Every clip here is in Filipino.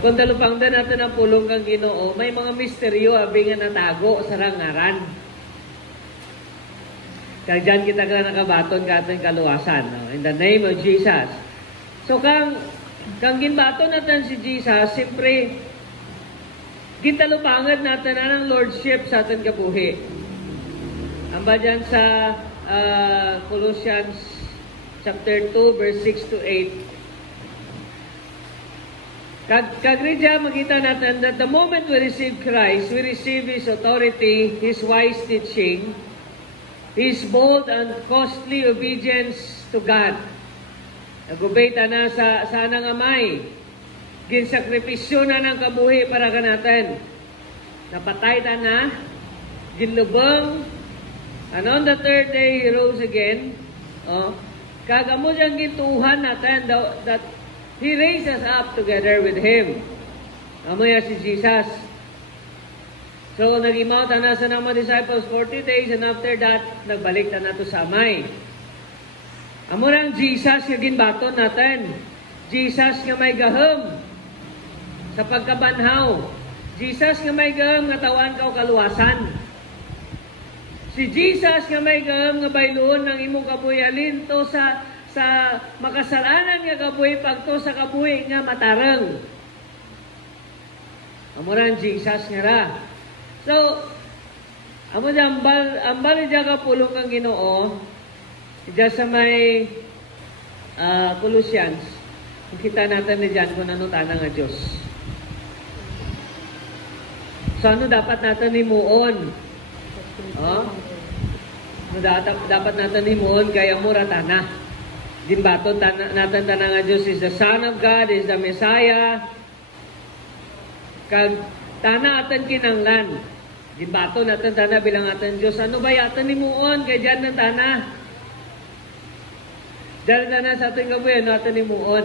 Kung talupangdan natin ang pulong kang Ginoo, may mga misteryo abi nga natago sa rangaran. Kag dyan kita ka nakabaton ka ating kaluwasan. No? In the name of Jesus. So kang ginbaton natin si Jesus, siyempre, gintalupangan natin ang Lordship sa ating kabuhi. Ang ba dyan sa Colossians chapter 2, verse 6 to 8. Kagridya, makita natin that the moment we receive Christ, we receive His authority, His wise teaching, His bold and costly obedience to God. Nag-obey ta na sa nang amay. Ginsakripisyo na ng kabuhi para ka natin. Napatay ta na. Ginlubang. And on the third day, He rose again. Kagamo diyang gintuhan natin that He raised us up together with Him. Amoy si Jesus. So, nag-imaw ta na sa mga disciples 40 days and after that, nagbalik ta na to sa amay. Amo lang Jesus nga ginbaton natin. Jesus nga may gahom sa pagkabanhaw. Jesus nga may gahom nga tawan ka o kaluwasan. Si Jesus nga may gahom nga bayloon ng imong kabuhi alinto sa makasalanan nga kabuhi pagto sa kabuhi nga matarang. Amo ran Jesus nga ra. So, amo ambal diya ka pulong kang Ginoo diya sa may Colossians. Kita natin ni diyan kung ano tanang nga Dios. So ano dapat natin himuon? Ano dapat natin himuon kaya mura tanah. Ginbaton natin tanang nga Diyos is the Son of God, is the Messiah. Kag tana atin kinanglan. Ginbaton natin tana bilang atin Diyos. Ano ba yatin himuon kay diyan ng tana? Diyan na sa ating gabuyan natin himuon.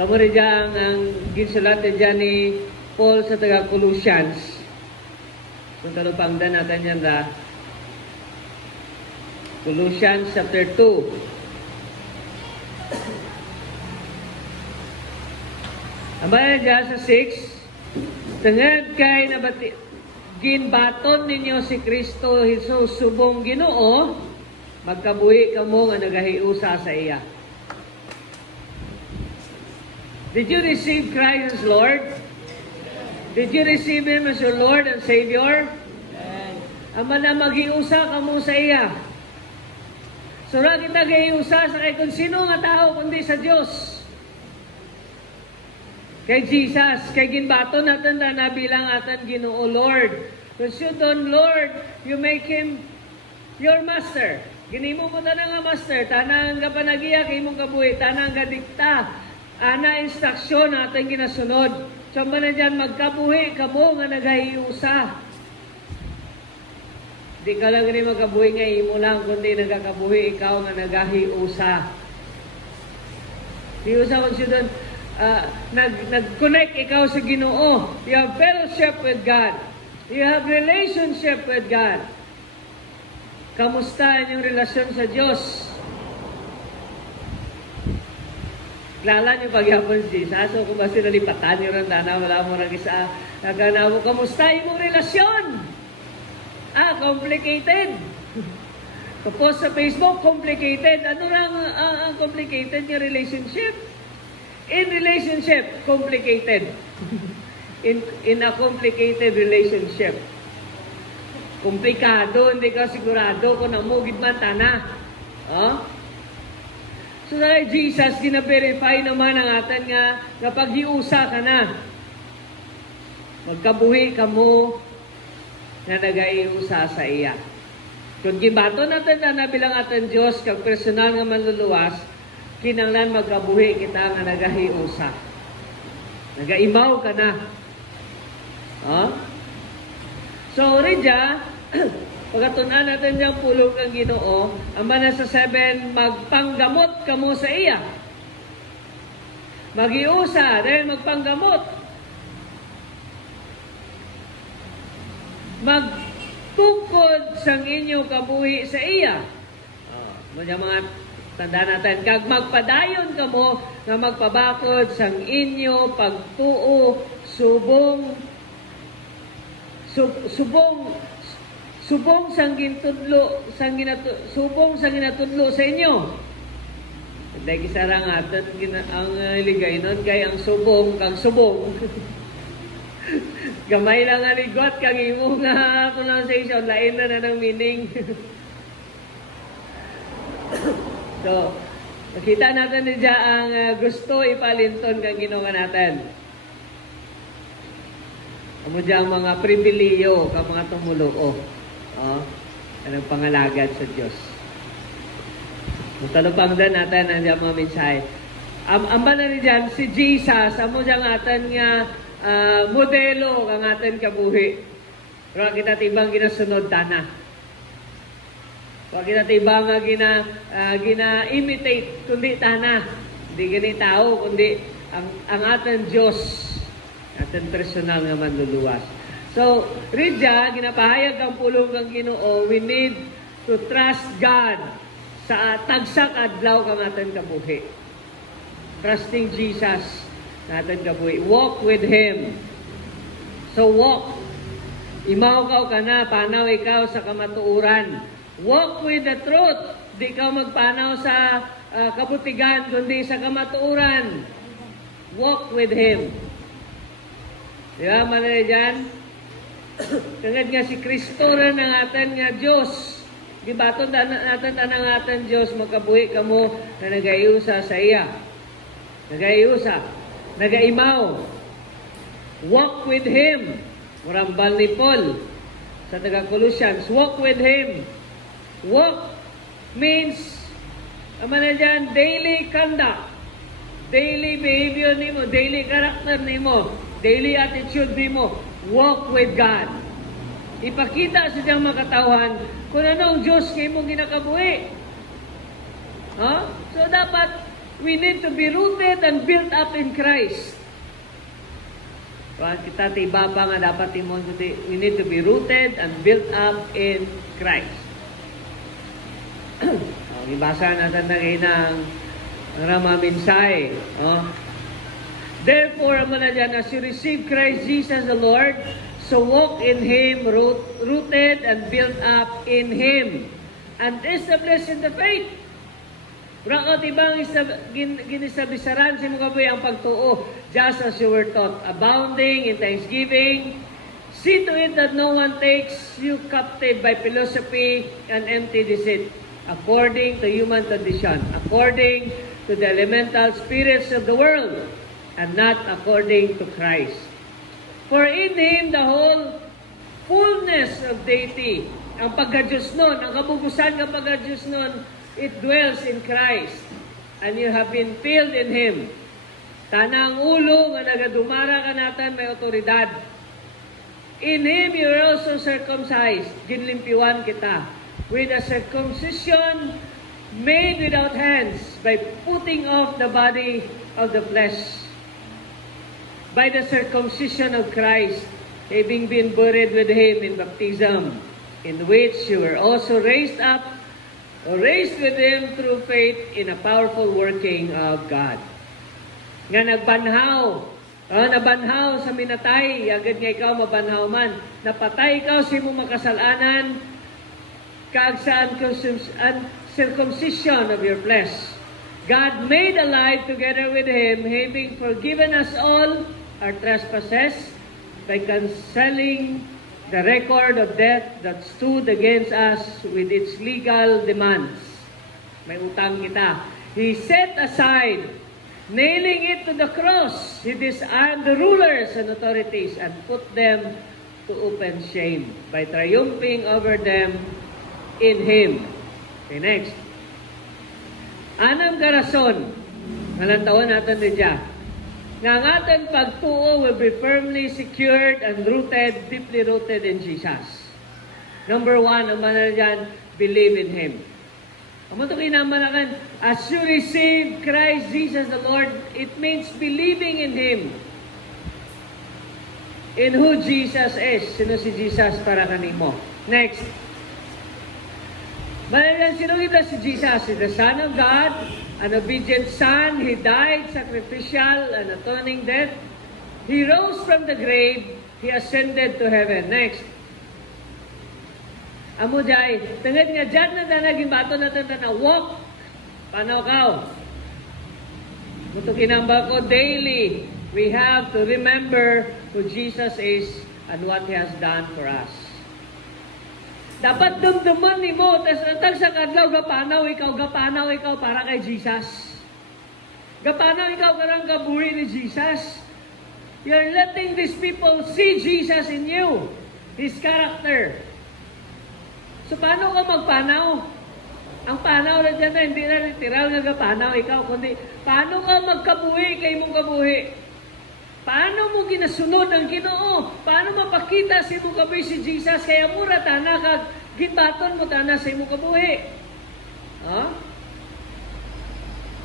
Kamu rin dyan ang ginsulat dyan ni Paul sa taga Colossians. Kung talupangdan natin yan ra. Colossians chapter 2. Ang bayan dyan sa 6. Tangad kay nabati, ginbaton ninyo si Kristo Jesus subong Ginoo, magkabuhi kamo nga nagahiusa sa iya. Did you receive Christ as Lord? Did you receive Him as your Lord and Savior? Ama na maghiusa kamo sa iya. So ra kita gahiusa sa kay kung sino nga tao kundi sa Dios. Kay Jesus, kay ginbaton natin na bilang atan Ginoo Lord. Kung siya doon Lord, you make Him your master. Ginimo mo na nga master, tanang ka panagiya kay imong kabuhi, tanang ka dikta, ana instruksyon natin ginasunod. So man na dyan magkabuhi kamo nga nagahiusa. Di ka lang rin magkabuhi nga imo lang, kundi nagkakabuhi ikaw nga nagahiusa. Hiusa kung siya doon, nag-connect ikaw sa Ginoo. You have fellowship with God. You have relationship with God. Kamusta ang iyong relasyon sa Diyos? Klala niyo pagyapon si Jesus. So kung ba sinalipatan niyo rin na wala mo rin isa. Naganaw, kamusta yung relasyon? Complicated. Tapos sa Facebook, complicated. Ano lang ang complicated yung relationship? In relationship, complicated. in a complicated relationship. Komplikado, hindi ka sigurado kung namugid man tana. So na Jesus, gina-verify naman ang atin nga paghiusa ka na. Magkabuhi ka mo na nagaiusa sa iya. Kung gibato natin na bilang atin Diyos, kag personal nga manluluwas, kinanglan magkabuhi kita nga nagahiusa. Nagaimaw ka na. So, Ridya, pagkatunan natin niyang pulong kang Ginoo, ang mana sa 7, magpanggamot ka mo sa iya. Magiusa, dahil magpanggamot. Magtukod sang inyo kabuhi sa iya. Mga Tandaan natin, kag magpadayon kamo nga magpabakod sang inyo pagtuo subong sang ginatudlo sa inyo. Dahil kisarang atin ang ligay nun kay ang subong kag subong. Gamay lang nga ligot kag imo nga pronunciation lain na ng meaning. So, nakita natin niya ang gusto ipalinton kang Ginoo natin. Amo diya ang mga pribiliyo ka mga tumuluo. Anong pangalagad sa Diyos. Mutalupang din natin ang diya mga mensahe. Ang ba na diyan, si Jesus, amo diya nga atin nga modelo kang atin kabuhi. Pero kita tibang ginasunod tana. Huwag kita tibang gina-imitate, kundi tana. Hindi gani tao, kundi ang atin Diyos, atin personal nga manluluwas. So, ridya, ginapahayag ang pulong ng Ginoo, we need to trust God sa tagsak adlaw kang atin kabuhi. Trusting Jesus natin kabuhi. Walk with Him. So, walk. Imaw ka na, panaw ikaw sa kamatuuran. Walk with the truth. Di ka magpanaw sa kabutigan, kundi sa kamatuuran. Walk with Him. Di ba, manay dyan? Kagad nga si Kristo rin ang atin nga Diyos. Di ba, ito natin tanang atin Diyos, magkabuhi ka mo na nagayusa sa iya. Nagayusa. Nagaimaw. Walk with Him. Murambal ni Paul sa taga-Colossians. Walk with Him. Walk means, ama na dyan, daily conduct. Daily behavior nimo, daily character nimo, daily attitude nimo. Walk with God. Ipakita sa diyang makatawan kung ano ang Diyos kayo mong ginakabuhi. So dapat, we need to be rooted and built up in Christ. Kita tibaba nga dapat timon, we need to be rooted and built up in Christ. Ibasa natin na inang ramaminsay. Therefore, as you receive Christ Jesus the Lord, so walk in Him, rooted and built up in Him, and established in the faith. Rakot ibang ginisabisaran si mga buhay ang pagtuo, just as you were taught, abounding in thanksgiving. See to it that no one takes you captive by philosophy and empty deceit, according to human tradition, according to the elemental spirits of the world, and not according to Christ. For in Him the whole fullness of deity, ang pagka-Diyos nun, ang kabubusan ng pagka-Diyos nun, it dwells in Christ, and you have been filled in Him. Tanang ulo nga nagadumara ka natin may otoridad. In Him you are also circumcised, ginlimpiwan kita, with a circumcision made without hands, by putting off the body of the flesh, by the circumcision of Christ, having been buried with Him in baptism, in which you were also raised up, or raised with Him through faith in a powerful working of God. Nga nagbanhaw, nabanhaw sa minatay, agad nga ikaw mabanhaw man, napatay ikaw sa imong makasalanan, kaagsan circumcision of your flesh. God made alive together with Him, having forgiven us all our trespasses, by canceling the record of death that stood against us with its legal demands. May utang kita. He set aside, nailing it to the cross. He disarmed the rulers and authorities and put them to open shame by triumphing over them in Him. Okay, next. Anam karason, malantawan natin niya, nga ang ating pagtuo will be firmly secured and rooted, deeply rooted in Jesus. Number one, ang manala dyan, believe in Him. Ang matong inamanakan, as you receive Christ Jesus the Lord, it means believing in Him. In who Jesus is. Sino si Jesus para kanimo? Next. Malayan sino kita si Jesus, is the Son of God, an obedient Son. He died sacrificial and atoning death. He rose from the grave. He ascended to heaven. Next. Amo jay, tengad nga dyan na naging bato natin na walk. Paano kao? Ito kinamba ko daily. We have to remember who Jesus is and what He has done for us. Dapat dumduman ni mo, tas sa kadlaw, gapanaw ikaw para kay Jesus. Gapanaw ikaw karang kabuhi ni Jesus. You're letting these people see Jesus in you, His character. So paano ka magpanaw? Ang panaw na dyan na hindi na literal nga gapanaw ikaw, kundi paano ka magkabuhi kay mong kabuhi? Paano mo ginasunod ang Ginoo? Paano mapakita sa imong kabuhi si Jesus? Kaya mura tana kag gibaton mo tana sa imong kabuhi. Ha?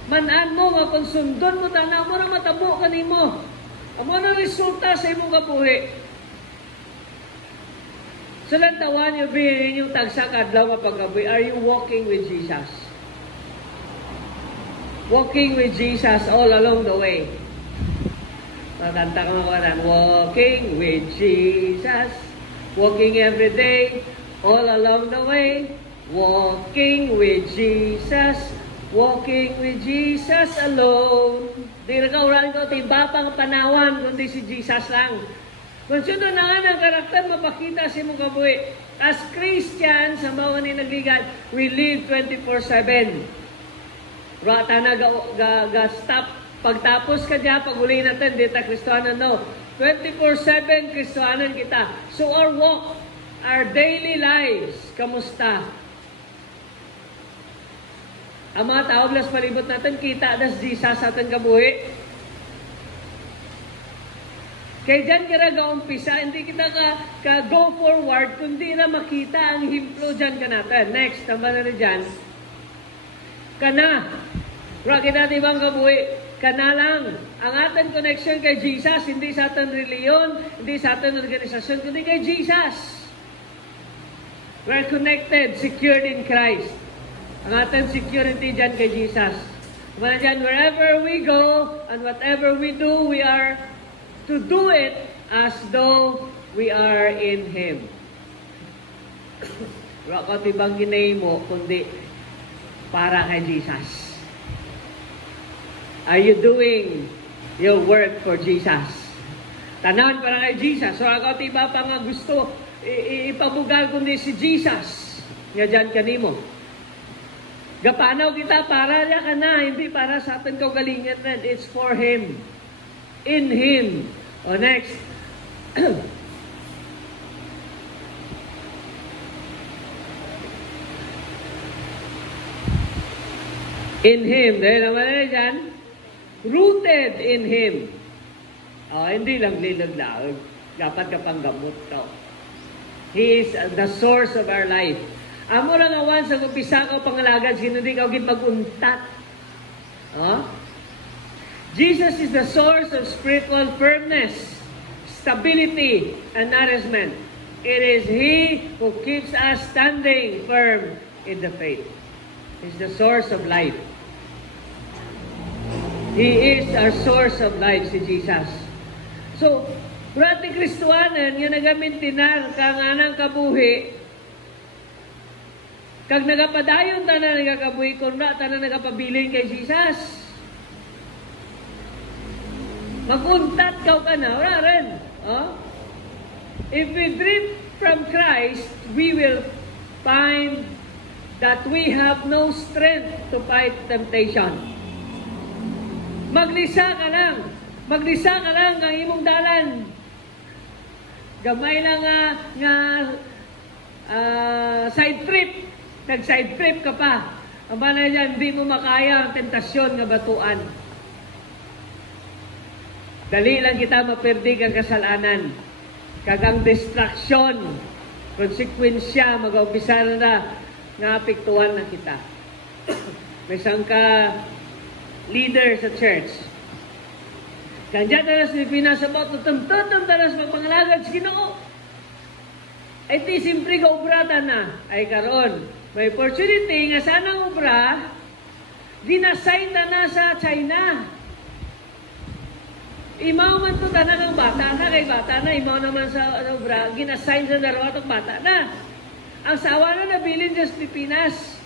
Manan mo nga kung sundon mo tana, mura matabo kanimo. Amo na resulta sa imong kabuhi. So lang tawan yung inyong tagsa kadlaw nga pagkabuhi. Are you walking with Jesus? Walking with Jesus all along the way. Kanta ka mga walking with Jesus, walking every day, all along the way, walking with Jesus, walking with Jesus alone. Di na kauran ko, tiba pang panawan, kundi si Jesus lang. Kung sino na nga ng karakter, mapakita si mong kabuhi. As Christians, sa mga ni nagligan, we live 24/7. Rata na ga-stop. Pagtapos ka dyan, pag-uli natin, dito Kristohanan, no. 24/7 Kristohanan kita. So our walk, our daily lives, kamusta? Ang mga tao, blas palibot natin, kita das Jesus sa ating kabuhi. Kaya dyan kira ga-umpisa, hindi kita ka go forward, kundi na makita ang himplo dyan ka natin. Next, tama na dyan. Kana. Raki natin bang kabuhi? Kana lang. Ang ating connection kay Jesus, hindi sa ating reliyon, hindi sa ating organisasyon, kundi kay Jesus. We're connected, secured in Christ. Ang ating security dyan kay Jesus. Mga dyan, wherever we go, and whatever we do, we are to do it as though we are in Him. Rakot ibang ginay mo, kundi para kay Jesus. Are you doing your work for Jesus? Tanan para kay Jesus. So ako tiba pa nga gusto ipabugal kundi si Jesus. Nga dyan kanimo. Gapanaw kita para niya ka na, hindi para sa ating kaugalingan rin. It's for Him. In Him. O next. In Him. Dahil naman na dyan, rooted in Him. Hindi lang lilag-lag. Dapat ka pang gamot to. He is the source of our life. Amo lang awan sa kupisa ka pangalagad, sino di ka mag-untat. Jesus is the source of spiritual firmness, stability, and nourishment. It is He who keeps us standing firm in the faith. He's the source of life. He is our source of life, si Jesus. So, brati Kristohanan, yung nagamintinar, kang anang kabuhi, kag nagapadayon tanan nagakabuhi, kung na tanan nagapabilin kay Jesus. Maguntat ka na, wala rin. If we drift from Christ, we will find that we have no strength to fight temptation. Maglisa ka lang ang imong dalan. Gamay lang nga side trip. Nag-side trip ka pa. Aba na yan, hindi mo makaya ang tentasyon nga batuan. Dali lang kita maperdig ang kasalanan. Kagang distraction, konsekwensya, mag-umpisa na apektuhan na kita. May isang leader sa church. Kandiyan na sa Pilipinas about tutum-tutum tanas magpangalagad sa Ginoo. Ay ti simpre ka obrata na. Ay karon, May opportunity nga sanang obra, ginassign na sa China. Imaw man to tanan ng bata na, kay bata na, imaw naman sa obra, ginassign sa dalawa itong bata na. Ang sawa na nabilin sa Pilipinas.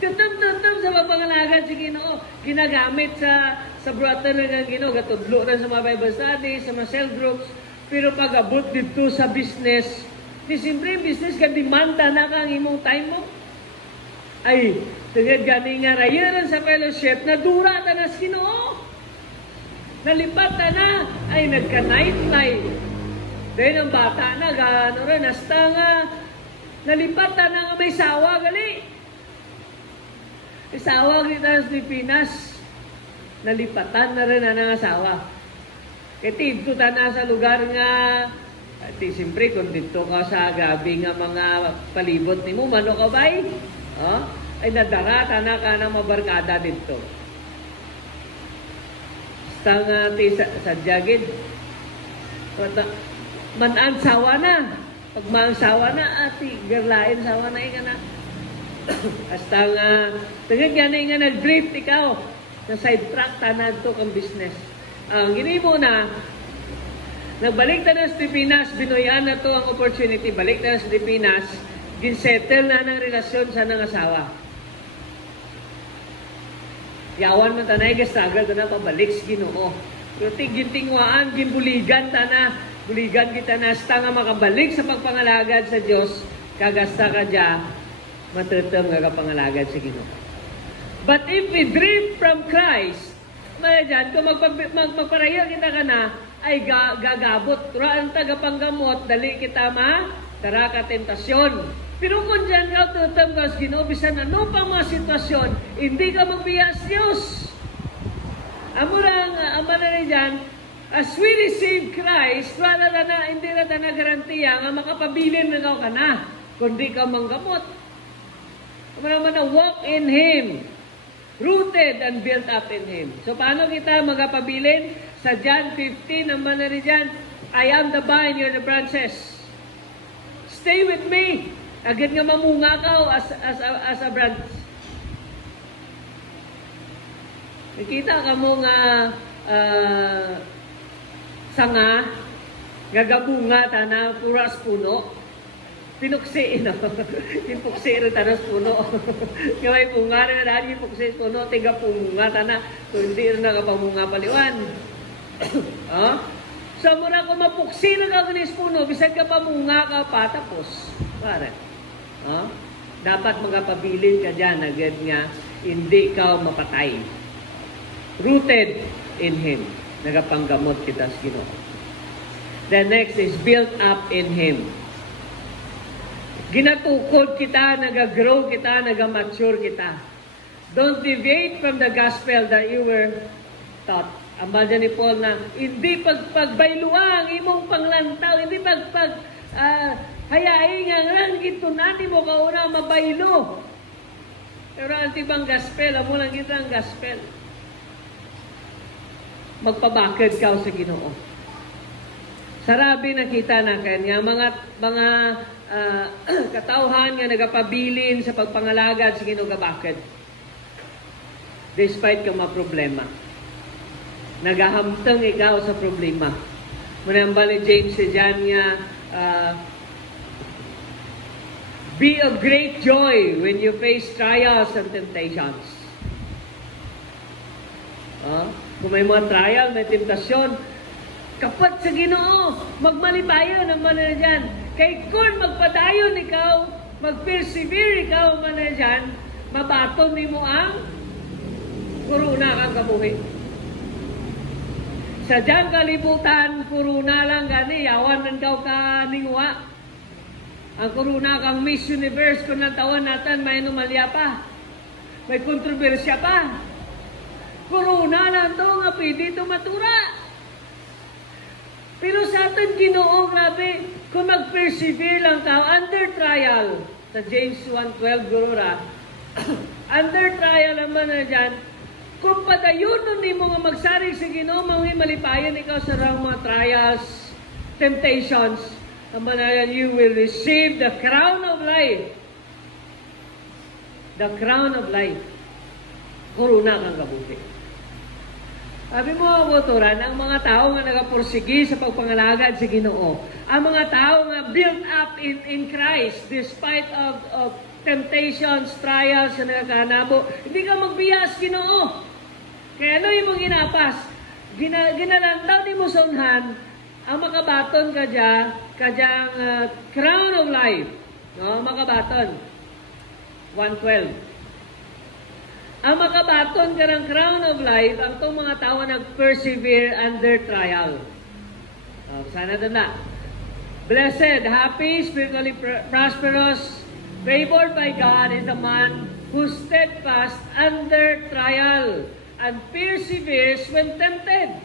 Tutum-tutum sa pagpangalagan si Ginoo, ginagamit sa brother ng Ginoo, gatudlo na sa mga Bible studies, sa mga cell groups, pero pag abot dito sa business, di siyempre business ka demanda na kang imong time mo. Ay, tungod gani nga rayaran sa fellowship, nadura ta na sa Ginoo. Nalipat na, ay nagka-nightlife. Dahil ang bata na, gano rin, hasta nga, nalipat na nga may sawa, gali. May sawa kita sa Pilipinas, nalipatan na rin ang asawa. Kaya dito na sa lugar nga, at siyempre, kung dito ka sa gabi nga mga palibot ni mo, mano ka ba'y? Oh? Ay nadara, na ka na mabarkada dito. Nga sa jagid. Manan sawa na. Pag maang sawa na, ati, garlain sawa na nga na. Hasta nga, tungod nga na nga nag-drift ikaw. Na sidetrack tanan to kang business. Ang gini mo na, nagbalik na sa Pilipinas, binuyan na to ang opportunity, balik na sa Pilipinas, ginsettle na ng relasyon sa nangasawa. Yawan mo tanay, gasagal na pabalik sa Ginoo. Pero gintingwaan, ginbuligan buligan kita na, hasta nga makabalik sa pagpangalagad sa Diyos, kagasta ka dya, matutom nga kapangalagad sa Ginoo. But if we drift from Christ, maya dyan, kung magparaya kita ka na, ay gagabot. Turaan tagapanggamot, dali kita tara ka tentasyon. Pero kung dyan ka tutam ka sa Ginoo, bisan ano pang mga sitwasyon, hindi ka magbiyas Diyos. Amurang, amana na dyan, as we receive Christ, wala na, hindi na garantiya nga makapabilin na ka na, kundi ka manggamot. Amurang man na walk in Him, rooted and built up in Him. So paano kita magapabilin? Sa John 15, naman na rin dyan, I am the vine, you're the branches. Stay with me. Agad nga mamunga ka as a branch. Nakita ka mo nga sanga, gagabunga tana, puras puno. Pinuksi, no? Pinuksi rin tanas puno. Kaya bunga rin na dahil pinuksi puno, tiga punga tana. Kung hindi rin nakapamunga paliwan. Oh? So, muna kung mapuksi na ka ganis puno, bisan ka pamunga ka pa, tapos. Pare. Oh? Dapat magapabilin ka dyan, agad nga, hindi ka mapatay. Rooted in Him. Nagapanggamot kita sa Ginoo. The next is built up in Him. Ginatukod kita, nag-grow kita, nag-mature kita. Don't deviate from the gospel that you were taught. Ang badya ni Paul na, hindi pagbayluang imong panglantaw, hindi hayain nga langgit to nani mo kauna mabaylo. Pero ang tibang gospel, amo lang kita ang gospel. Magpabakad ka sa Ginoo. Sarabi nakita na kanya mga katauhan nga nagapabilin sa pagpangalagad sa Ginoo gabakad. Despite kang problema. Nagahamtang ikaw sa problema. Manamba ni James si Jan nga be of great joy when you face trials and temptations. Kung may mga trial, may temptasyon, kapat sa Ginoo, magmalibayon ang mana dyan. Kay kung magpadayon ikaw, mag-persevere ikaw ang mana dyan, mabaton ni mo ang kuruna kang kabuhi. Sa dyan kalibutan, kuruna lang gani, yawan ng kau ka ningwa. Ang kuruna kang Miss Universe, kung natawan natin, may anomalya pa. May kontrobersya pa. Kuruna lang to, nga pwede ito matura. Pero sa atin, Ginoo, grabe, kung mag-persevere lang ka, under trial, sa James 1:12, gurura, under trial naman na dyan, kung padayon nun mo nga magsari sa Ginoo, malipayan ikaw sa mga trials, temptations, you will receive the crown of life. the crown of life. Koruna kang kabuhi. Sabi mo, Botoran, ang mga tao nga nagapursigi sa pagpangalagad sa Ginoo, ang mga tao nga built up in Christ despite of temptations, trials na nagkakanabo, hindi ka magbiyas Ginoo. Kaya ano yung ginapas? Ginalantaw ni mo sunhan, ang makabaton ka dyan, kadyang crown of life. No, makabaton. 112. Ang makabaton ka ng crown of life, ang itong mga tao nag-persevere under trial. Sana doon na. Blessed, happy, spiritually prosperous, favored by God is the man who steadfast under trial and perseveres when tempted.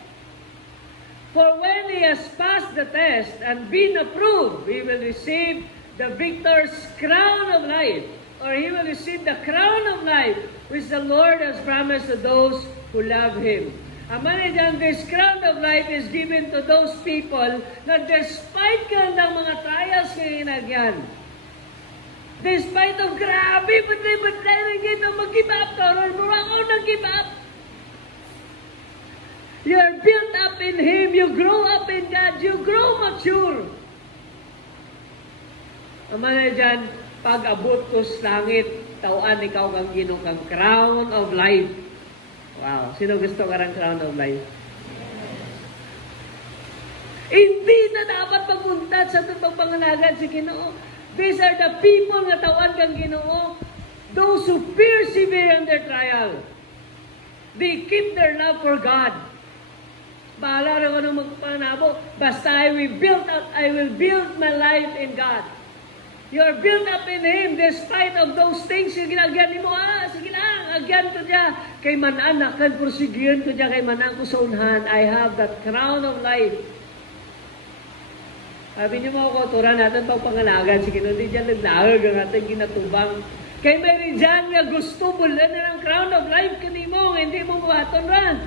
For when he has passed the test and been approved, he will receive the victor's crown of life, or he will receive the crown of life which the Lord has promised to those who love Him. Amen, and this crown of life is given to those people na despite ka ng mga trials na ginagyan, despite of grabe, ba't rin na mag-give up ka, or mura ako nag-give up. You're built up in Him, you grow up in God, you grow mature. Amen na dyan, pag abot ko sa langit, tauan ikaw kang Ginoo kang crown of life. Wow, sino gusto ka ng crown of life? Hindi na dapat pagpuntat sa itong pagpangalagan si Ginoo. These are the people na tauan kang Ginoo, those who persevere in their trial. They keep their love for God. Bahala rin ako ng magpanabo. Basta I will build my life in God. You're built up in Him despite of those things yung ginagyan mo. Sige lang, agyan ko dyan. Kay manan, nakan porsigiyan ko dyan. Kay manan ko sa unhan. I have that crown of life. Sabi niyo mga kauturan natin pang pangalagan. Sige, hindi dyan naglaag ang ating ginatubang. Kay may dyan nga gusto bulan na ng crown of life kanimo. Hindi mo buhaton ra.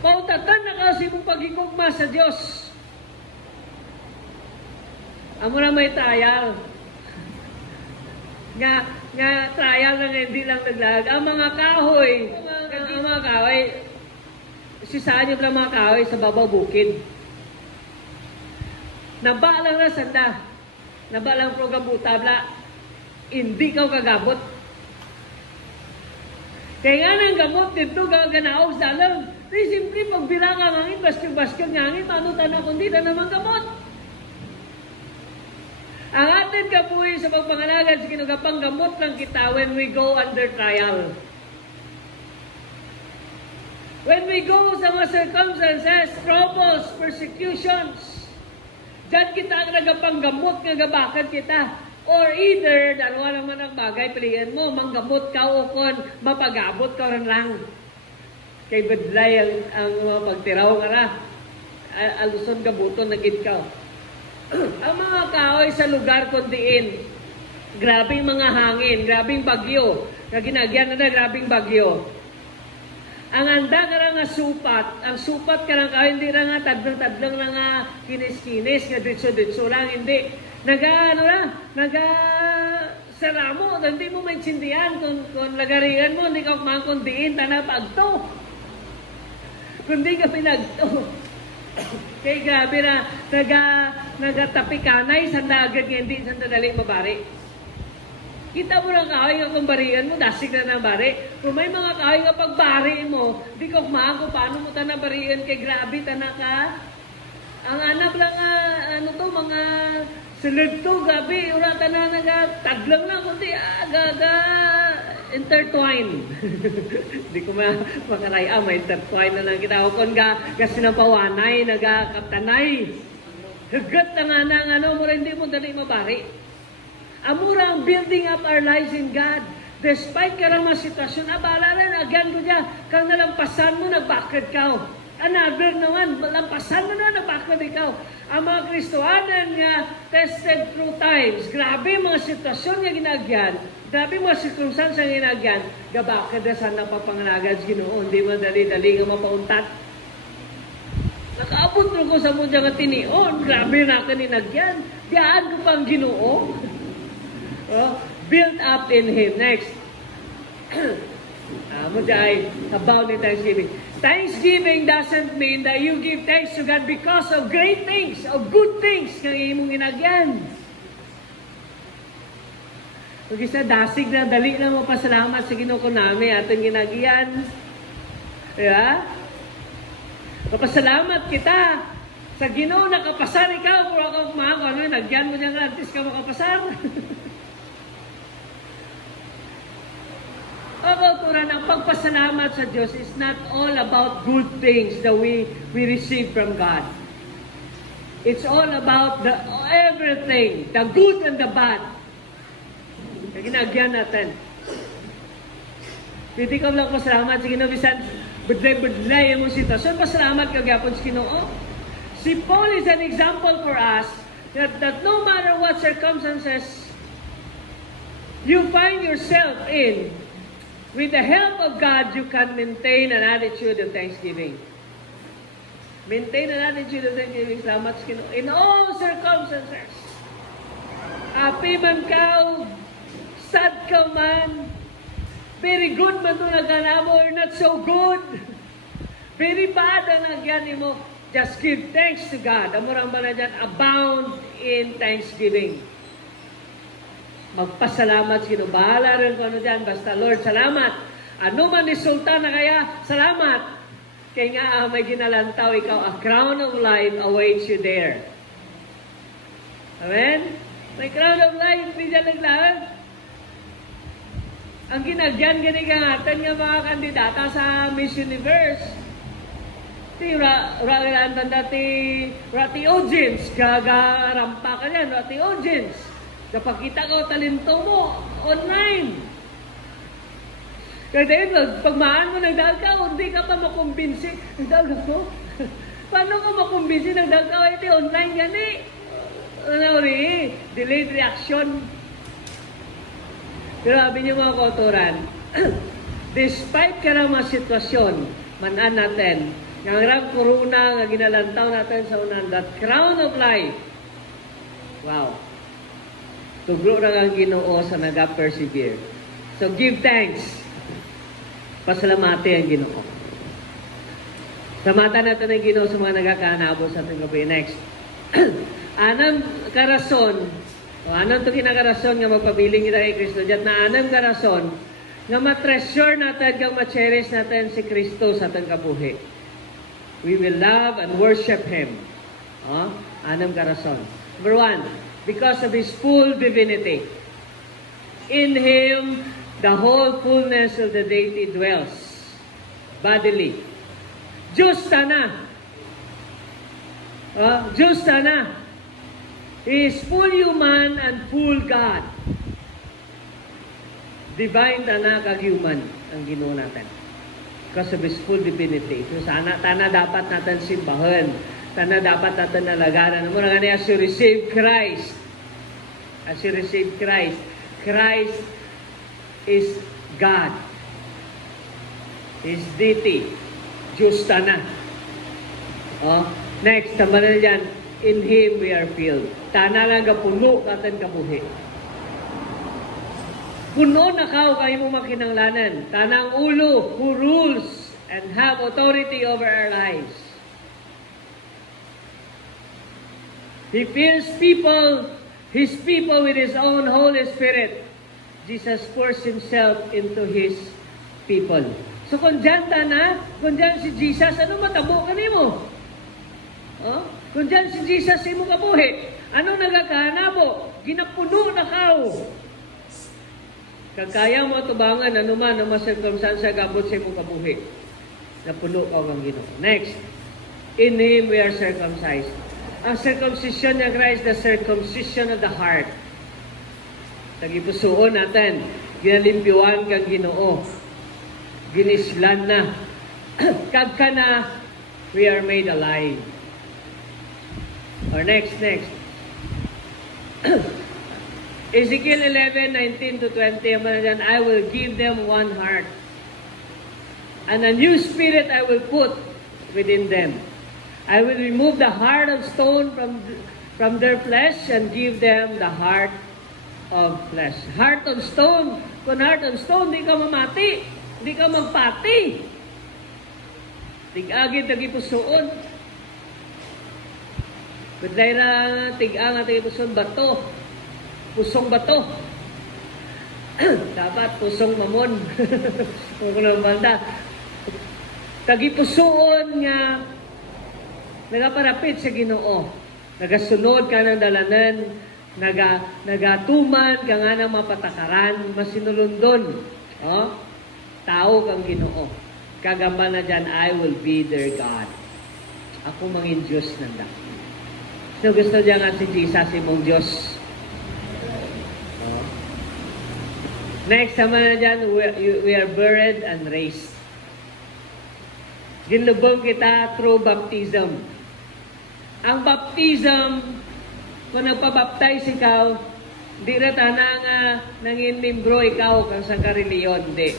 Pautatan na kasi mong pagigugma sa Diyos. Amo na may trial. Nga trial na hindi lang naglag. Ang mga kahoy, sisaan yung mga kahoy sa babaw bukid. Naba lang na sanda. Naba lang program butabla. Hindi ka kagabot. Kaya nga nang gamot dito, ganaog sa alam. Di simple pagbila ka ngangin, baskyong-baskyong ngangin, manutan ako, hindi na naman gamot. Ang atin kapuhi sa pagpangalagan, sa kinugapang gamot lang kita when we go under trial. When we go sa mga circumstances, troubles, persecutions, dyan kita nagapang gamot nga gabakan kita. Or either, dalawa naman ang bagay, pilihan mo, manggamot ka o kon mapagabot ka rin lang. Kay badlay ang mga pagtiraw nga na. Aluson gabuton na gid ka. Ang mga kahoy sa lugar kundiin, grabing mga hangin, grabing bagyo, na ginagyan na grabing bagyo. Ang anda ka nga supat, ang supat ka nga kahoy, hindi na nga tadlang-tadlang na nga kinis-kinis, nga ditso-ditso lang, hindi. Saramo, hindi mo maintindihan kung lagaringan mo, hindi ka kumakundiin, tanap agto. Kundi ka pinagto. Kaya grabe na, nagatapikanay sa dagat nga hindi sa dadaling mabari. Kita mo lang kahoy nga kung barian mo, dasig na ng bari. Kung may mga kahoy nga pagbari mo, di ka kumahan kung paano mo tanang barian, kay grabe tanang ka. Ang anak lang, mga sulod to, gabi, urata na taglang na, kundi intertwine. Hindi ko makaraya, may intertwine na lang kita. Kung sinapawanay, nagakatanay. Hagat na nga mura hindi mo dali mabari. Amura ang building up our lives in God. Despite ka ng mga sitwasyon, abala rin, agyan ko dyan, kang nalampasan mo, nagbakad ka. Another naman, malampasan mo na, nagbakad ikaw. Ang mga Kristohanan nga tested through times. Grabe mga sitwasyon nga ginagyan. Grabe mga circumstance nga ginagyan. Gabakad na sana papangalagan sa Ginoo. Hindi mo dali-dali nga mapauntat. Nakaabot ko sa mundya nga tinion. Grabe na ka ninagyan. Diyaan ko pang Ginoo. built up in Him. Next. Mo dyan, about ni Thanksgiving. Thanksgiving doesn't mean that you give thanks to God because of great things, of good things nga imong ginagyan. Kung isa, dasig na, dali na mo pasalamat sa Ginoo ko nami atong ginagyan. Diba? Kapasalamat kita sa Ginoo nakapasar ikaw, kung ako kumahan, ano, nagyan mo niya nga, artist ka makapasar. Turan, ang pagpasalamat sa Diyos is not all about good things that we receive from God. It's all about the everything, the good and the bad. Kaya ginagyan natin. Pwede ka lang pasalamat sa Ginoo, bisan budlay-budlay yung sitwasyon, pasalamat ka gyapon sa Ginoo. Si Paul is an example for us that no matter what circumstances you find yourself in, with the help of God, you can maintain an attitude of thanksgiving. Maintain an attitude of thanksgiving. Salamat sa Ginoo. In all circumstances. Happy man ka, sad ka man, very good man ito nagkanamo or not so good, very bad ang nagyan mo, just give thanks to God. Amurang ba na dyan? Abound in thanksgiving. Magpasalamat sino. Bahala rin ko ano dyan. Basta, Lord, salamat. Ano man resulta na kaya, salamat. Kaya nga, may ginalantaw ikaw, a crown of life awaits you there. Amen? May crown of life, hindi dyan naglaan. Ang ginagyan, ganigangatan nga mga kandidata sa Miss Universe. Rati audience, gagarampa ka yan, rati audience. Kapakita ko talento mo, online. Kaya dahil, pagmaan mo nagdahal ka, hindi ka pa makumbinsi. Nagdahal ko? Paano ka makumbinsi? Nagdahal ka, ito online gani. Ano rin, delayed reaction. Pero sabi niyo mga kauturan, despite ka ng mga sitwasyon, manan natin, ng rang corona nga ginalantaw natin sa unan, that crown of life, wow, tuglo na ang Ginoo sa naga-persevere. So give thanks. Pasalamati ang Ginoo. Samata natin ang Ginoo sa mga nagakahanabo sa ating gabi. Next. Anang karason, o anong ito kinakarason nga magpabiling kita kay Kristo dyan, na anang karason nga matreasure natin, nga ma-cherish natin si Kristo sa ating kabuhi. We will love and worship Him. Anong karason. Number one, because of His full divinity. In Him, the whole fullness of the deity dwells bodily. Diyos tana. Diyos tana. He is full human and full God. Divine tana kag human ang Ginoo natin. Because of His full divinity. So sana tana dapat natin simbahan. Tana dapat natin nalagaran. Ano nga niya, as you receive Christ. As you receive Christ. Christ is God. His deity. Diyos tana. Next, tama na dyan. In Him we are filled. Tana lang puno natin kabuhi. Puno na kao kayo mong makinanglanan. Tanang ulo who rules and have authority over our lives. He fills His people with His own Holy Spirit. Jesus pours Himself into His people. So kung dyan kung dyan si Jesus, ano matabo ka mo? Kung dyan si Jesus imo kabuhi, ano nagakahanabo? Ginapuno na kao. Kagkaya mo tubangan, ano man ang mga circumstansya gabot sa imo kabuhi. Napuno ka ang Ginoo. Next, in Him we are circumcised. Ang circumcision ng Christ, the circumcision of the heart. Tagipusuon natin, ginalimpyuan kang Ginoo. Ginislan na. Kagka na, we are made alive. Or next. Ezekiel 11:19-20, I will give them one heart. And a new spirit I will put within them. I will remove the heart of stone from their flesh and give them the heart of flesh. Heart of stone. Kung heart of stone, di ka mamati. Di ka magpati. Tig-agid lagi pusoon. Badlay na tig-ang at pusoon bato. Pusong bato. Dapat pusong mamon. Kung ano balda. Tagipusoon nga nagaparapit sa Ginoo. Nagasunod ka ng dalanan, nagatuman ka nga ng mapatakaran, masinulundon. Oh? Tao kang Ginoo. Kagamba na dyan, I will be their God. Ako mangin Diyos nanda. So gusto niya nga si Jesus, imong Diyos. Oh? Next, sama na dyan, we are buried and raised. Ginlubong kita through baptism. Ang baptism, kung nagpabaptize ikaw, di na tanang nangin membro ikaw kang sa kareliyon, di.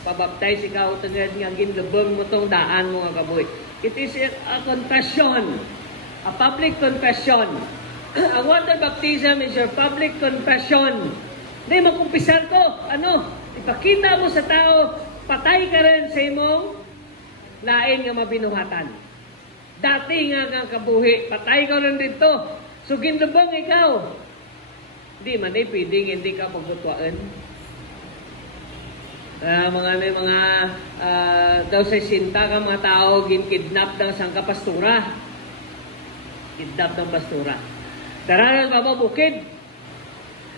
Nagpabaptize ikaw, tungod nga ginlubong mo tong daan mo nga kaboy. It is a confession, a public confession. Ang water baptism is your public confession. Di, magkumpisar ko, ipakita mo sa tao, patay ka rin sa imong lain nga mabinuhatan. Dati nga kang kabuhi, patay ka rin dito. So, ginlubong ikaw. Di man pwedeng hindi ka pagbutuan. Daw sa sinta ka mga tao, ginkidnap ng sang kapastura. Kidnap ng pastura. Daranan pa ba bukid?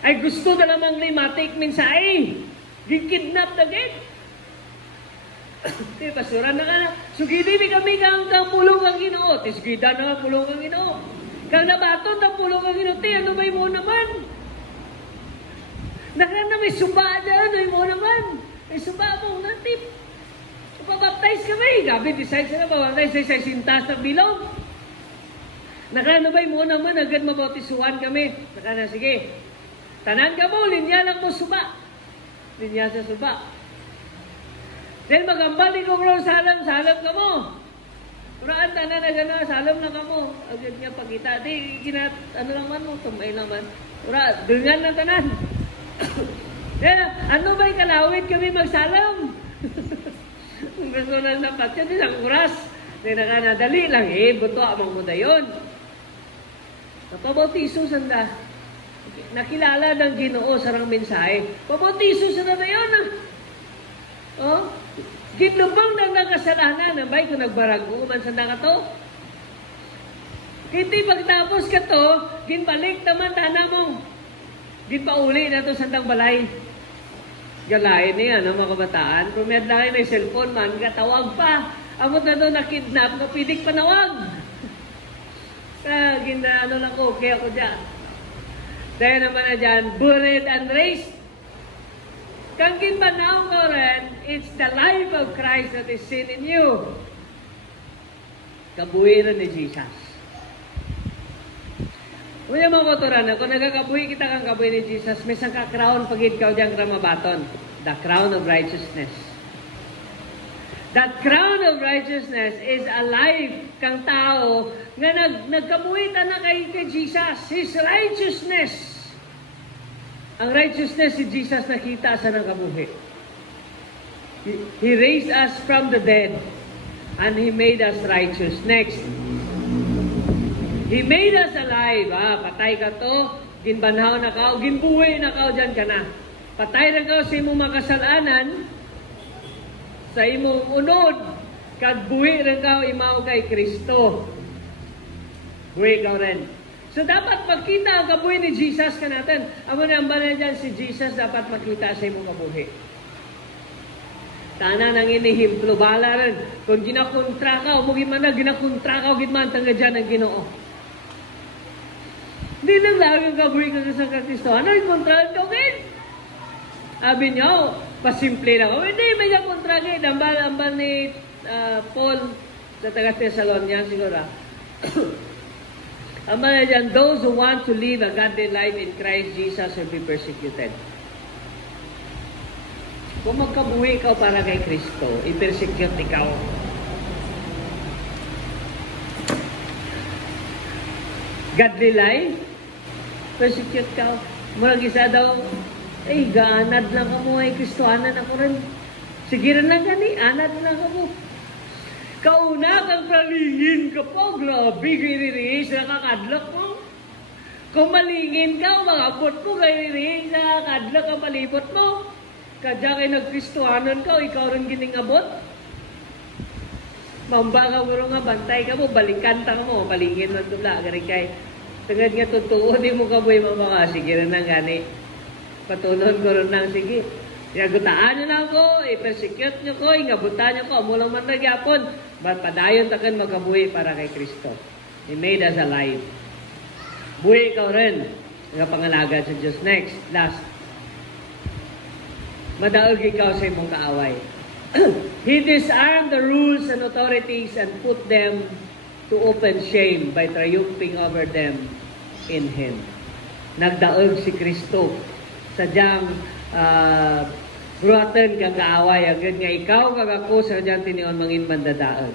Ay gusto na lamang limatik minsay. Ginkidnap na gid. Di pasura na ka na. Sugidi mi kami kang pulong ang Ginoo. Tisgida na pulong ang Ginoo. Kang nabaton ang pulong ang Ginoo. Ano may mo naman? Nakana may suba dyan. Ano mo naman? May suba mo. Natip. Pabaptize kami. Gabi, decide sila. Pabaptize sa sintas ng bilog. Nakana may mo naman. Agad mabautisuhan kami. Nakana, sige. Tanan ka mo. Linya lang mo suba. Linya sa suba. Dahil magambali ko bro, salam ka mo. Kuraan tanan na gano'n, salam na ka mo. Agad niya pagkita. Di, lang man mo, tumay naman. Kura, dungan na tanan. Ano ba'y kalawit kami magsalam? Kung gusto lang dapat yan, isang oras. Di na dali lang buto amang mo na yun. Napabautiso sanda. Nakilala ng Ginoo sa rang mensahe. Pabautiso sanda na yun. Oh? Ginlubang ng kasalanan. Ang bay kung nagbarago man sa ka to. Hindi pagtapos ka to, ginbalik naman tana mong. Ginpauli na to sa balay. Galain niya, mga kabataan. Kung may dahil may cellphone man, katawag pa. Amot na to nakidnap, napidik panawag. Kaya lang ko, kaya ko dyan. Dahil naman na dyan, buried and raised. Kang ginbanaw ko rin, it's the life of Christ that is seen in you. Kabuhiran ni Jesus. Kaya mga kotoran, kung nagkakabuhi kita kang kabuhi ni Jesus, may isang ka-crown pagid ka diyang ramabaton. The crown of righteousness. That crown of righteousness is a life kang tao nga nagkabuhi na kay Jesus. His righteousness. Ang righteousness si Jesus nakita sa nakabuhi. He raised us from the dead and He made us righteous. Next. He made us alive. Patay ka to, ginbanhaw na ka, ginbuhi na ka, dyan ka na. Patay na ka sa imong makasalanan, sa imong unod, kagbuhi rin ka, imaw kay Kristo. Buhi ka rin. So, dapat makita ang kabuhi ni Jesus ka natin. Amo na ang banal dyan, si Jesus dapat makita sa imong kabuhi. Tana nang inihimplo, bala rin. Kung ginakontra ka, umugin man na, ginakontra ka, umugin man, tanga dyan ang Ginoo. Hindi lang lagi ang kabuhi ka sa Kristo. Ano yung kontra ito, Gid? Sabi niyo, pasimple na ko. Hindi, may kontra, Gid. Ambal ni Paul sa taga-Thessalonian, siguro. Ang mga dyan, those who want to live a godly life in Christ Jesus will be persecuted. Kung magkabuhi ikaw para kay Kristo, i-persecute ikaw. Godly life, persecute ka. Murag isa daw, ay, gaanad lang ka mo, ay, Kristohanan ako rin. Sige rin lang gani, anad lang ka mo. Kauna kang pralingin ka po, grabe, gini-rihis, nakakadlak mo. Kung malingin ka, umangabot mo, gini-rihis, nakakadlak ang palibot mo. Kadya kay nagkristohanan ka, ikaw rin giningabot. Mamba ka mo nga, bantay ka mo, balikan ta mo, palingin man tula, gani kay. Tungad nga totoo, di mo ka buhay mamaka, sige rin lang gani. Patunon ko rin lang, sige. Yagutaan nyo na ako, i-persecute nyo ko, ingabutan nyo ko, amulang man nagyapon, padayon takan magabuhi para kay Kristo. He made us alive. Buhi ikaw rin, nga pangalagad sa Diyos. Next, last. Madaog ikaw sa imong kaaway. He disarmed the rules and authorities and put them to open shame by triumphing over them in Him. Nagdaog si Kristo. Sadyang buhatan kang kaaway, agad nga ikaw kag ako sa dyan tinion mangin mandadaog.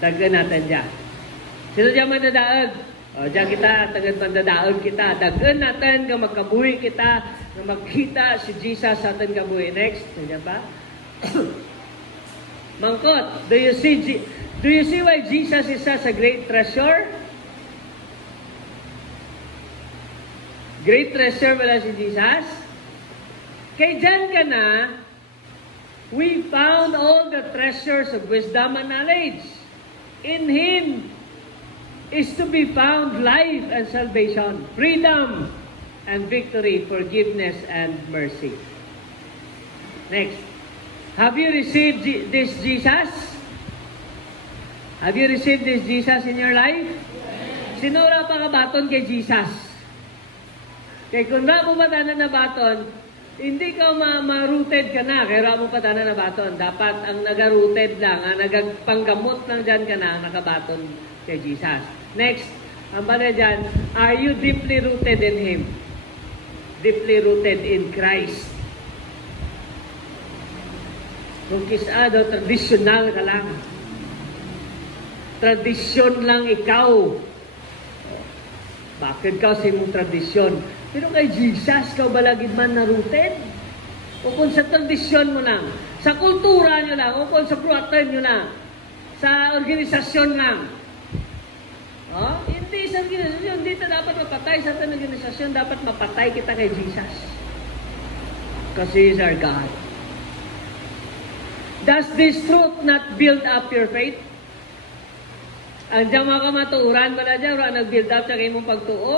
Daggan natin dyan. Sino dyan mandadaog? Dyan kita, tagad mandadaog kita. Daggan natin nga magkabuhi kita, nga magkita si Jesus sa atin kabuhi. Next, dyan pa? Mangkot, do you see why Jesus is such a great treasure? Great treasure wala si Jesus. Kay dyan ka na, we found all the treasures of wisdom and knowledge. In Him is to be found life and salvation, freedom and victory, forgiveness and mercy. Next. Have you received this Jesus? Have you received this Jesus in your life? Sino ra pa kabaton kay Jesus? Kaya kung na mo patanan na baton, hindi ka ma-rooted ka na. Kaya mo patanan na baton. Dapat ang naga-rooted lang, ang nagpanggamot lang dyan ka na, ang nakabaton kay Jesus. Next, ang pala dyan, are you deeply rooted in Him? Deeply rooted in Christ. Kung kisado, tradisyonal ka lang. Tradisyon lang ikaw. Bakit ka sa imong tradisyon? Pero kay Jesus, ka balagid man na rooted? O kung sa tradisyon mo lang, sa kultura nyo lang, o kung sa pruatan nyo lang, sa organisasyon lang. Hindi sa organisasyon, hindi ta dapat mapatay sa ating organisasyon, dapat mapatay kita kay Jesus. Because He is our God. Does this truth not build up your faith? Ang dyan mga kamatuuran ba na dyan, wala nag-build up sa kayo mong pagtuo?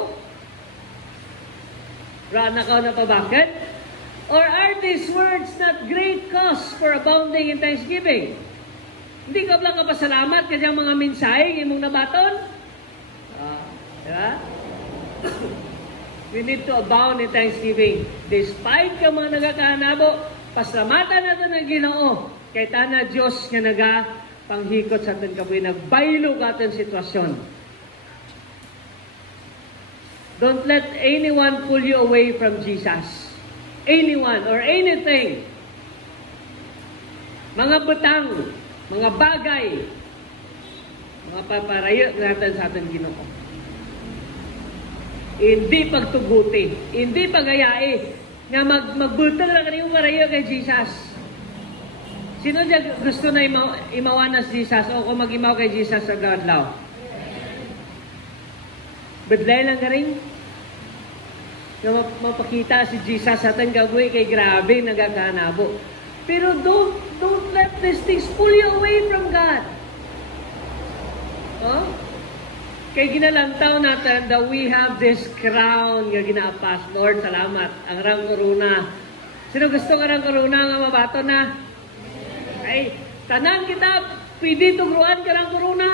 Wala na ka na pabakit? Or are these words not great cause for abounding in thanksgiving? Hindi ka lang kapasalamat kasi ang mga mensahe imong nabaton? Diba? We need to abound in thanksgiving. Despite ka mga nagakahanabo, pasalamatan natin ang Ginoo. Kay tana Diyos nga panghikot sa atin kabuhi, nagbaylo ka atin sitwasyon. Don't let anyone pull you away from Jesus. Anyone or anything. Mga butang, mga bagay, mga paparayo natin sa atin Ginoo. Hindi pagtuguti, hindi pagayai, nga magbutang lang kaniyong marayo kay Jesus. Sino dyan gusto na imawanas Jesus o kung mag-imaw kay Jesus sa Gadlaw? Badlay lang ka rin. Na mapakita si Jesus sa ating gagawin kay grabe nagkakanabo. Pero don't let these things pull you away from God. Kay ginalantaw natin that we have this crown nga ginaapas. Lord, salamat. Ang rang korona. Sino gusto ka rang korona nga mabato na? Ay, tanang kita, pwede tugruan ka ng korona.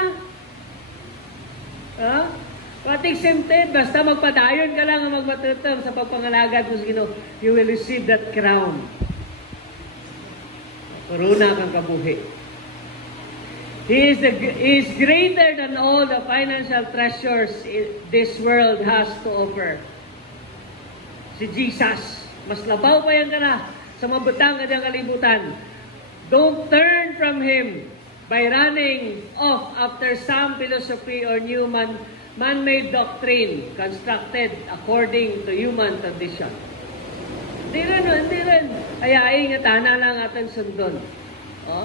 What exempted, basta magpadayon ka lang ang magmatutom sa pagpangalagad mo sa Ginoo, you will receive that crown. Korona kang kabuhi. He is greater than all the financial treasures this world has to offer. Si Jesus, mas labaw pa yan ka na sa mabutang ka diyang kalibutan. Don't turn from Him. by running off after some philosophy or new man-made doctrine constructed according to human tradition. Hindi rin. Ayain nga tana lang atin sundon. Oh?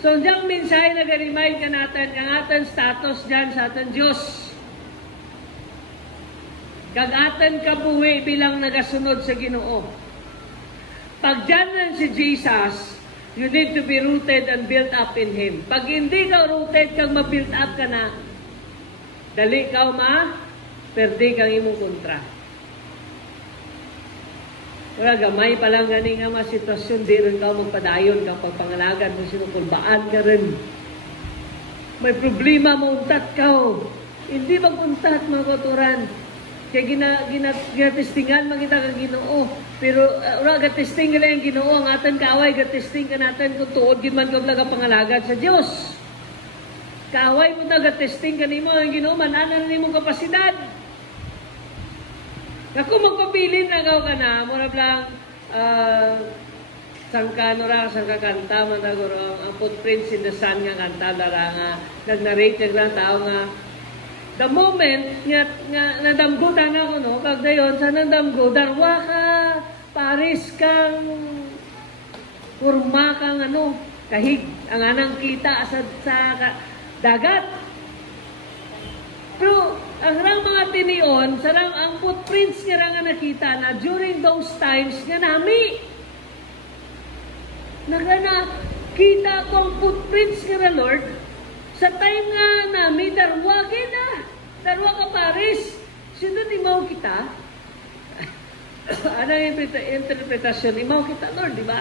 So, diyang mensahe nag-remind ka natin, ang ating status dyan sa ating Diyos. Kag-atin kabuhi bilang nagasunod sa Ginoo. Pag dyan lang si Jesus, you need to be rooted and built up in Him. Pag hindi ka rooted, kag ma-build up ka na, dali ka perdi kang imong kontra. Wala, gamay pa lang gani nga mga sitwasyon, di rin ka magpadayon ka pagpangalagan mo sinukulbaan ka rin. May problema mo untat ka. Hindi maguntat mga koturan. Kaya ginatestingan makita ka Ginoo. Pero ura gatesting ka lang Ginoo, ang atan kaaway, gatesting ka natin kung tuod yun man kong nagapangalagan sa Diyos. Kaaway mo na gatesting ka nimo ang Ginoo, mananan nimo kapasidad. Ako magpapilin na ka na, mura lang, sangka kanta, managuro, ang Footprints in the Sun nga kanta, lara nga, nag-narrate lang tao nga, the moment nga nadamgo na ako, no, kag dayon, sa nadamgo, darwa ka, paris kang, kurma kang, kahig, ang anang kita sa dagat. Pero, ang rang mga tinion, sarang ang footprints nga nga nakita na during those times nga nami. Kita ko ang footprints nga na Lord, sa time nga nami, darwa ka Paris. Sino imaw kita? Ano yung interpretasyon? Imaw kita Lord, di ba?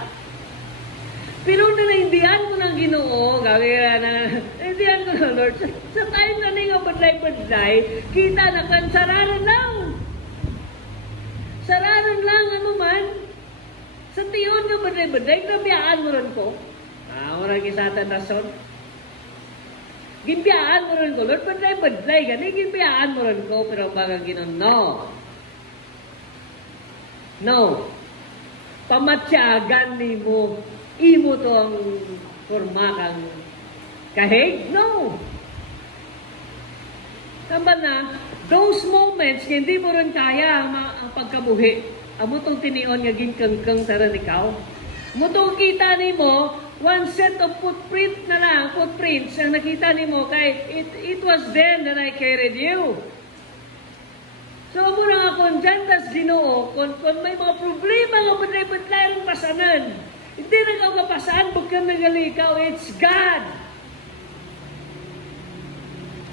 Pero naindihan ko ng Ginoo, gawin na, naindihan ko ng Lord, sa time na nga badlay, kita na kan sararan lang. Sararan lang, man. Sa tiyon nga badlay, nabiyaan mo rin ko. Orang kisatan rason. Gimbiyaan mo rin ko, Lord, badlay, gani, gimbiyaan mo rin ko, pero baga Ginoo, no. Pamatyagan ni mo, imo to ang forma kang kahig? No. Tama na, those moments, hindi mo rin kaya ang pagkabuhi. Amo tong tinion nga ginkangkang taran ikaw. Mo tong kita ni mo, one set of footprints ang nakita ni mo, kay it was then that I carried you. So, mo na akong dyan, tas Ginoo, kung may mga problema nga badlay ang pasanan, hindi na ikaw kapasaan, bukang nagalikaw, it's God.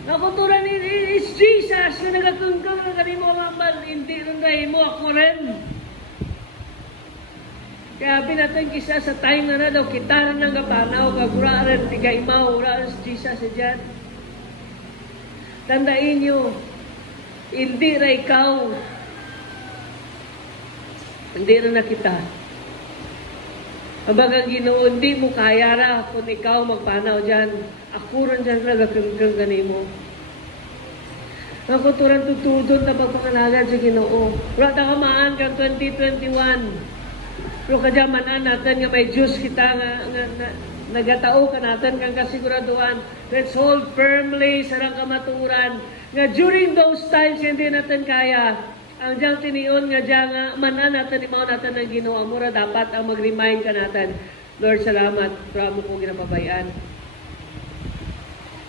Nakuturan it's Jesus, yung nagagunggang na kanimo nga hindi rin mo ako rin. Kaya pinatang kisa sa time na daw, kita rin ng kapanaw, kaguraan, tiga imaw, uraan si Jesus dyan. Tandain nyo, hindi na ikaw, hindi rin na kita. Ang bagang Ginoo, hindi mo kaya ra kung ikaw magpanaw dyan. Ako rin dyan nagakanggang ganimo. Ako turan tutudon na pagpangalagan sa Ginoo. Rata kamaan kang 2021. Pero kadyaman natin nga may Diyos kita nga nagatao ka natin kang kasiguraduan. Let's hold firmly sa kamaturan. Nga during those times hindi natin kaya. Ang diyang tiniyon nga diyang manan natin, imaw natin ng Ginoo. Mura dapat ang mag-remind ka natin. Lord, salamat. Pramo ko ginapabayan.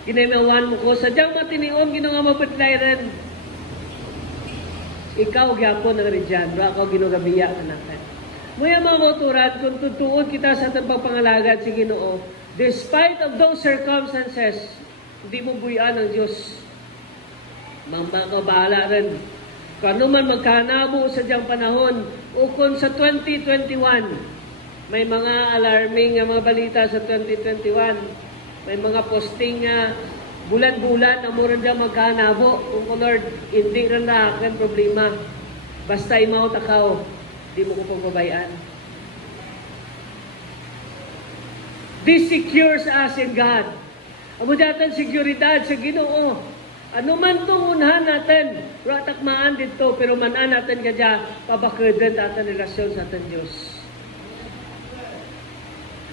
Ginaimawan mo ko. Sa diyang matiniyon, Ginoo mabadlay rin. Ikaw, gyapon ng ridyan. Bro, ako ginugabiya ka natin. Maya mga kauturan, kung tutuod kita sa ating pagpangalagad si Ginoo, despite of those circumstances, hindi mo buyan ng Diyos. Bahala rin. Kung ano man magkanabo sa diyang panahon, o kung sa 2021, may mga alarming mga balita sa 2021, may mga posting nga bulan-bulan na mura diyang magkanabo. Kung Lord, hindi rin na akin problema. Basta imaw takaw, hindi mo ko pagbabayaan. This secures us in God. Amo datan seguridad sa Ginoo. Ano man itong unahan natin, ratakmaan dito, pero manan natin kadya, pabakadan natin relasyon sa ating Diyos.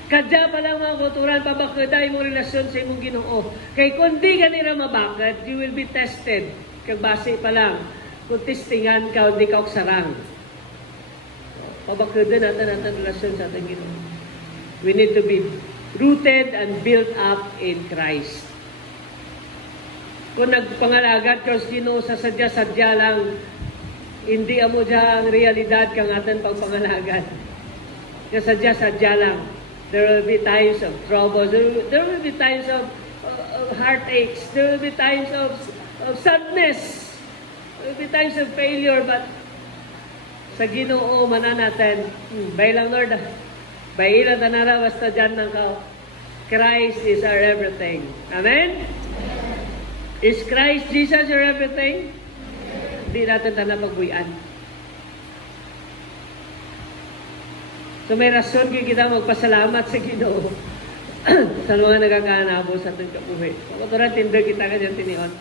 Kadya pa lang mga kuturan, pabakuday mo relasyon sa imong Ginoo. Kay kung di ka nila mabakad, you will be tested. Kag base pa lang, kung testingan ka, hindi ka sarang. Pabakuday natin relasyon sa ating Ginoo. We need to be rooted and built up in Christ. Kung nagpangalagat ka sa Ginoo sa sadya-sadya lang, hindi amo dyan ang realidad kang ating pagpangalagat. Kasadya-sadya lang. There will be times of trouble. There will be times of heartaches. There will be times of sadness. There will be times of failure. But sa Ginoo mananatin, bay lang Lord, bay ilan tanara basta dyan ng ka. Christ is our everything. Amen? Is Christ Jesus your everything? Hindi natin na pagbuyan. So may rason kaya kita magpasalamat sa Ginoo sa mga nagkakanabo sa ating kabuhi. Kapag tindag kita kanyang tinion.